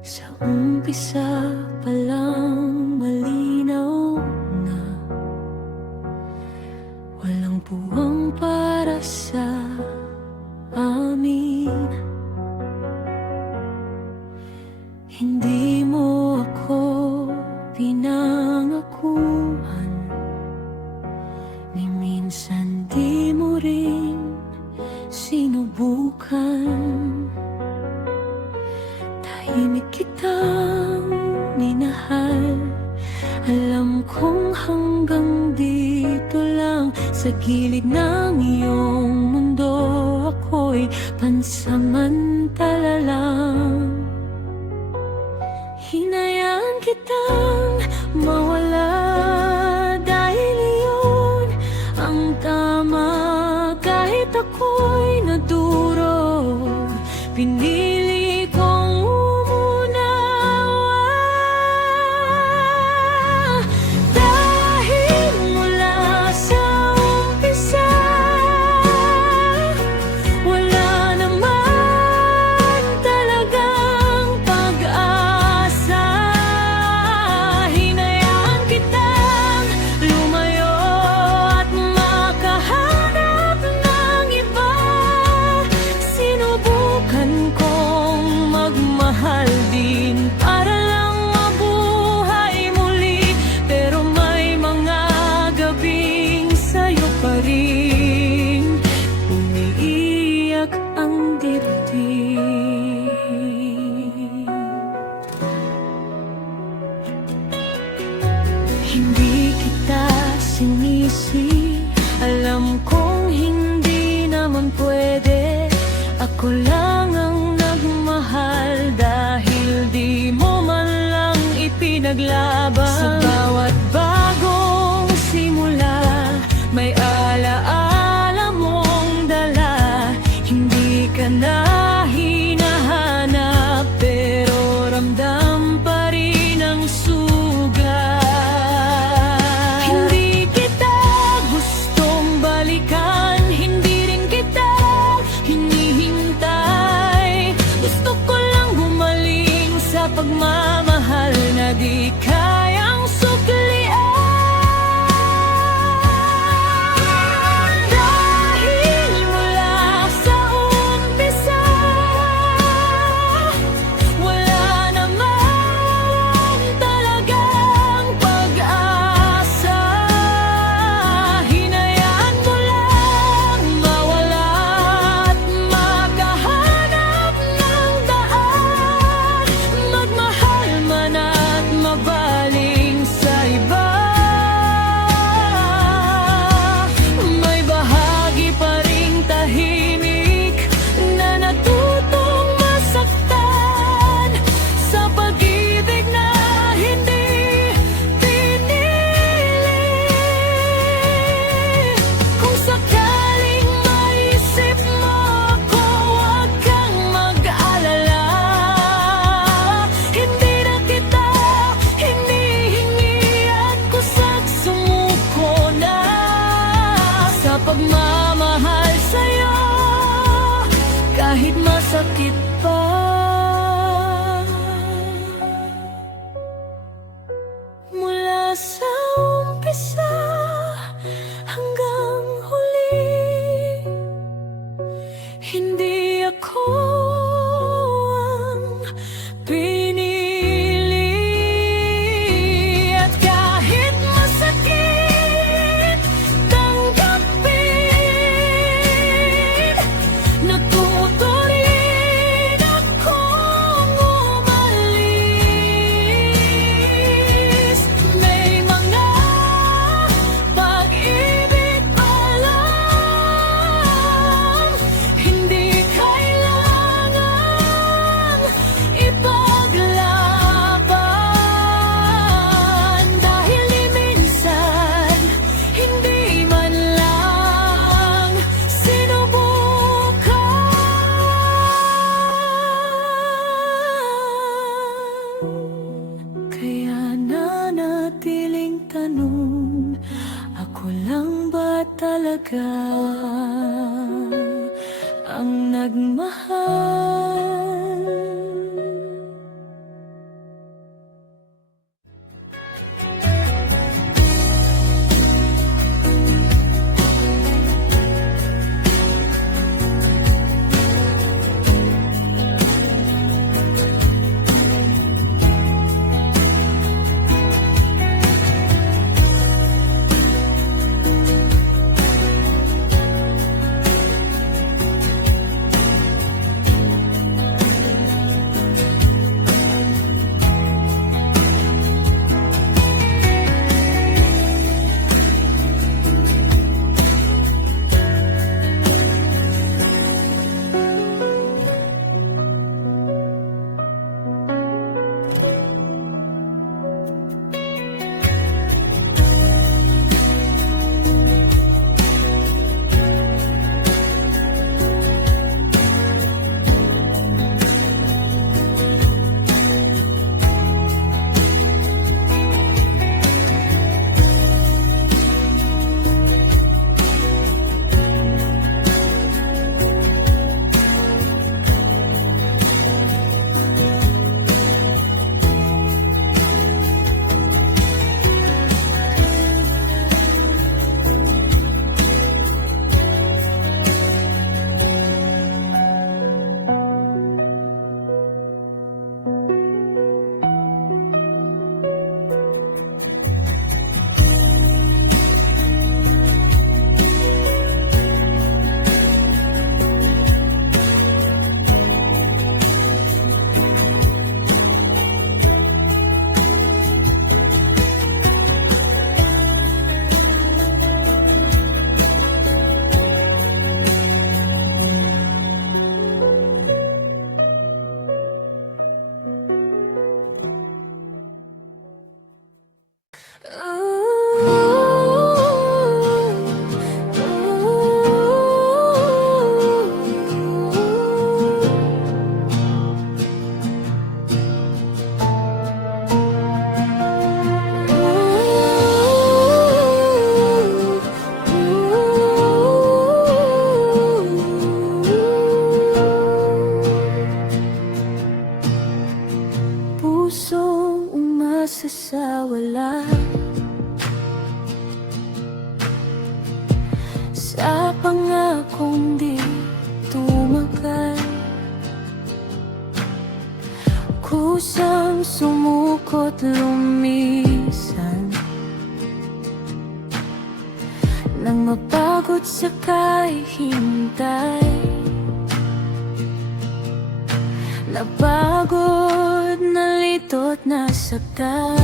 Sa umpisa pa lang malinaw na walang puwang para sa amin. Hindi mo ako pinangakuan, ni minsan di mo rin sinubukan. Tahimik kitang minahal, alam kong hanggang dito lang. Sa gilid ng iyong mundo ako'y pansamantala lang. Hinayaan kitang mawala dahil iyon ang tama. Kahit ako'y nadurog, pinili kong umunawa. Dahil mula sa umpisa, wala naman talagang pag-asa. Hinayaan kitang lumayo at makahanap ng iba. Sinubukan kong magmahal din para lang mabuhay muli, pero may mga gabing sa'yo pa rin umiiyak ang dibdib. Hindi kita sinisi, alam kong hindi naman pwede. Ako lang ang nagmahal dahil di mo man lang ipinaglaban. Sa bawat bagong simula, may alaala mong dala. Hindi ka na hinahanap, pero ramdam pa rin ang sugat. Hindi kita gustong balikan, hindi rin kita hinihintay. Gusto ko lang gumaling sa pagmamahal na di kayang suklian. Dahil mula sa umpisa, wala naman talagang pag-asa. Hinayaan mo lang mawala at makahanap ng daan. Magmahal man at mabaling sa iba, may bahagi pa ring tahimik na natutong masaktan sa pag-ibig na hindi pinili. Kung sakaling maisip mo ako, huwag kang mag-alala. Hindi na kita hinihingi at kusag sumuko na sa pagmamahal sa'yo, kahit masakit pa. Mula sa umpisa hanggang huli, hindi ako ang pinili. At kahit masakit tanggapin, natuto rin akong umalis. May mga pag-ibig pa lang, hindi kailangang ipaglaban. Dahil ni minsan, hindi man lang sinubukan. Kaya nanatiling tanong, ako lang ba talaga ang nagmahal? pusong umasa sa wala, sa pangakong di tumagal. Kusang sumukot lumisan, nang mapagod sa kahihintay. Napagod, nalitot, nasaktan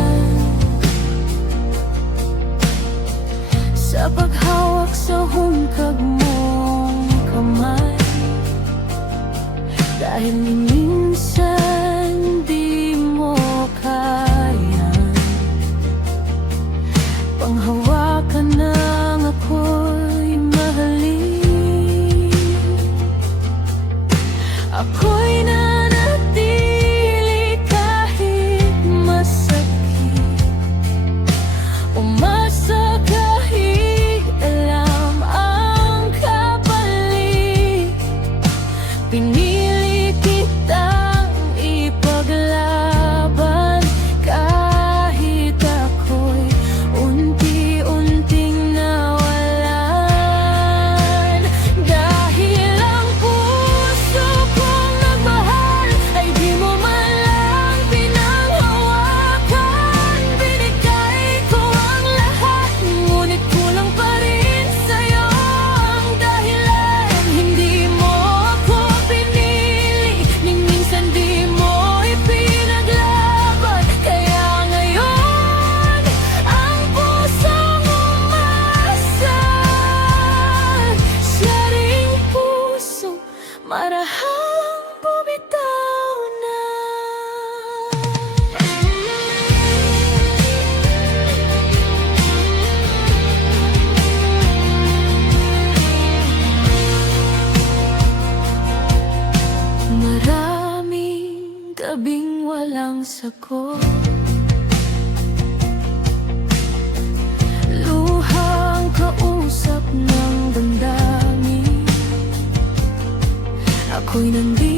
sa paghawak sa hungkag mong kamay. Dahil ni minsan di mo kaya panghawakan ng ako'y mahalin. Ako'y nanatili kahit masakit, umasa kahit alam ang kapalit. Pinili kitang ipaglaban kahit ako'y unti-unting nawalan. Dahil ang puso kong nagmahal ay di mo man lang pinanghawakan. Binigay ko ang lahat, ngunit kulang pa rin sa'yo ang dahilan. Hindi mo ako pinili, ni minsan di mo ipinaglaban. Kaya ngayon, ang pusong umasa sa ring puso, marahang bumitaw na. Maraming gabing walang sagot, luhang kausap ng damdamin. Ako'y nandito